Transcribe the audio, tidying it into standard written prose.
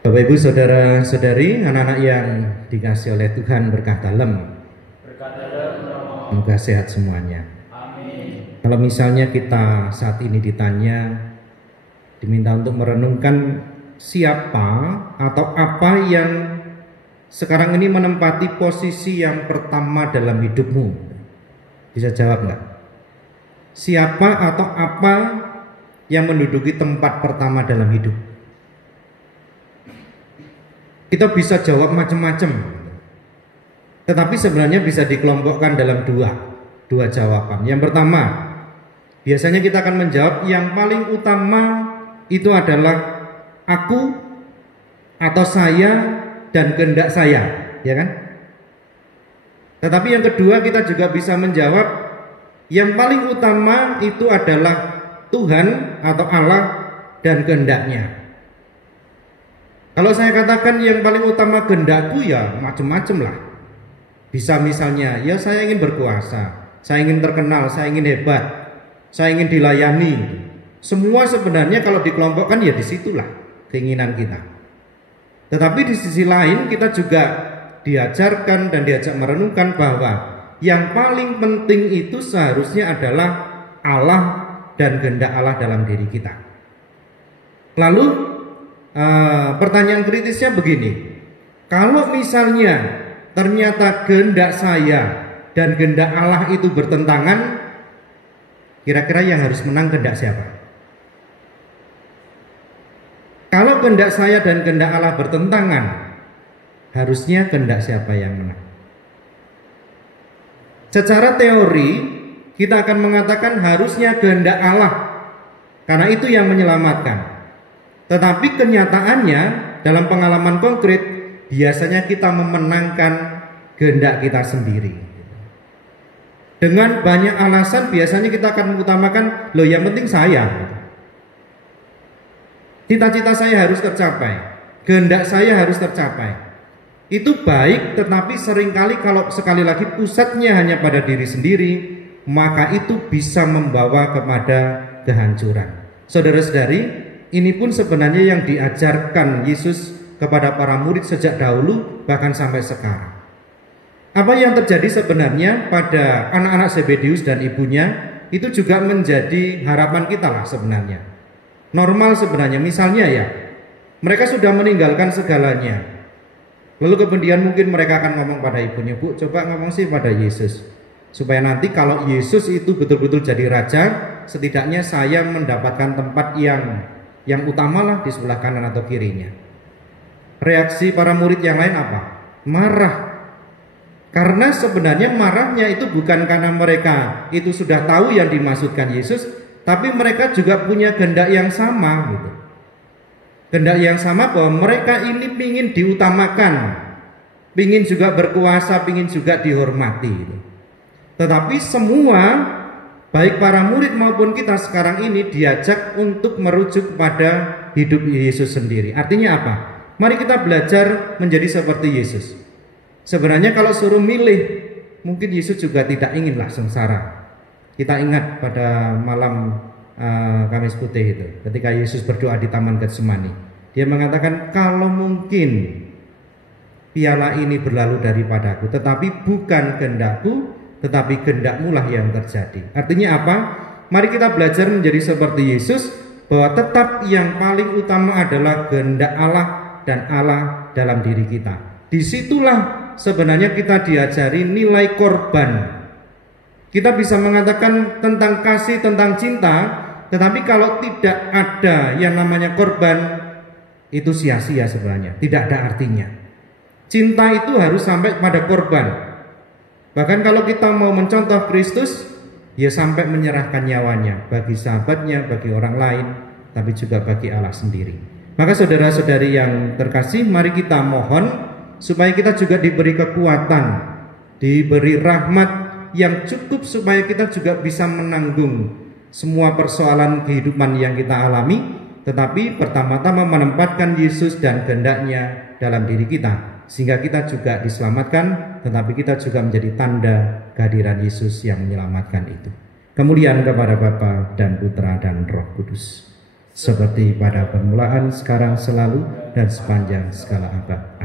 Bapak Ibu Saudara-saudari, anak-anak yang dikasih oleh Tuhan berkah dalam. Semoga sehat semuanya. Amin. Kalau misalnya kita saat ini ditanya, diminta untuk merenungkan siapa atau apa yang sekarang ini menempati posisi yang pertama dalam hidupmu, bisa jawab nggak? Siapa atau apa yang menduduki tempat pertama dalam hidup? Kita bisa jawab macam-macam, tetapi sebenarnya bisa dikelompokkan dalam dua jawaban. Yang pertama, biasanya kita akan menjawab yang paling utama itu adalah aku atau saya dan kehendak saya, ya kan? Tetapi yang kedua, kita juga bisa menjawab yang paling utama itu adalah Tuhan atau Allah dan kehendaknya. Kalau saya katakan yang paling utama kehendakku, ya macam-macam lah. Bisa misalnya, ya saya ingin berkuasa, saya ingin terkenal, saya ingin hebat, saya ingin dilayani. Semua sebenarnya kalau dikelompokkan ya disitulah keinginan kita. Tetapi di sisi lain kita juga diajarkan dan diajak merenungkan bahwa yang paling penting itu seharusnya adalah Allah dan kehendak Allah dalam diri kita. Lalu pertanyaan kritisnya begini, kalau misalnya ternyata kehendak saya dan kehendak Allah itu bertentangan, kira-kira yang harus menang kehendak siapa? Kalau kehendak saya dan kehendak Allah bertentangan, harusnya kehendak siapa yang menang? Secara teori kita akan mengatakan harusnya kehendak Allah, karena itu yang menyelamatkan. Tetapi kenyataannya dalam pengalaman konkret biasanya kita memenangkan kehendak kita sendiri. Dengan banyak alasan biasanya kita akan mengutamakan, loh yang penting saya. Cita-cita saya harus tercapai, kehendak saya harus tercapai. Itu baik, tetapi seringkali kalau sekali lagi pusatnya hanya pada diri sendiri, maka itu bisa membawa kepada kehancuran. Saudara-saudari, ini pun sebenarnya yang diajarkan Yesus kepada para murid sejak dahulu bahkan sampai sekarang. Apa yang terjadi sebenarnya pada anak-anak Zebedeus dan ibunya itu juga menjadi harapan kita lah sebenarnya. Normal sebenarnya, misalnya ya, mereka sudah meninggalkan segalanya. Lalu kemudian mungkin mereka akan ngomong pada ibunya, Bu, coba ngomong sih pada Yesus, supaya nanti kalau Yesus itu betul-betul jadi raja, setidaknya saya mendapatkan tempat yang utamalah di sebelah kanan atau kirinya. Reaksi para murid yang lain apa? Marah. Karena sebenarnya marahnya itu bukan karena mereka itu sudah tahu yang dimaksudkan Yesus, tapi mereka juga punya kehendak yang sama gitu. Kehendak yang sama bahwa mereka ini ingin diutamakan, ingin juga berkuasa, ingin juga dihormati gitu. Tetapi semua, baik para murid maupun kita sekarang ini diajak untuk merujuk kepada hidup Yesus sendiri. Artinya apa? Mari kita belajar menjadi seperti Yesus. Sebenarnya kalau suruh milih, mungkin Yesus juga tidak inginlah sengsara. Kita ingat pada malam Kamis Putih itu, ketika Yesus berdoa di Taman Getsemani, dia mengatakan, kalau mungkin piala ini berlalu daripadaku, tetapi bukan kehendakku, tetapi kehendak-Mu lah yang terjadi. Artinya apa? Mari kita belajar menjadi seperti Yesus, bahwa tetap yang paling utama adalah kehendak Allah dan Allah dalam diri kita. Disitulah sebenarnya kita diajari nilai korban. Kita bisa mengatakan tentang kasih, tentang cinta, tetapi kalau tidak ada yang namanya korban, itu sia-sia sebenarnya, tidak ada artinya. Cinta itu harus sampai pada korban. Bahkan kalau kita mau mencontoh Kristus, ya sampai menyerahkan nyawanya bagi sahabatnya, bagi orang lain, tapi juga bagi Allah sendiri. Maka saudara-saudari yang terkasih, mari kita mohon supaya kita juga diberi kekuatan, diberi rahmat yang cukup supaya kita juga bisa menanggung semua persoalan kehidupan yang kita alami, tetapi pertama-tama menempatkan Yesus dan kehendaknya dalam diri kita, sehingga kita juga diselamatkan, tetapi kita juga menjadi tanda kehadiran Yesus yang menyelamatkan itu. Kemuliaan kepada Bapa dan Putra dan Roh Kudus, seperti pada permulaan, sekarang, selalu, dan sepanjang segala abad.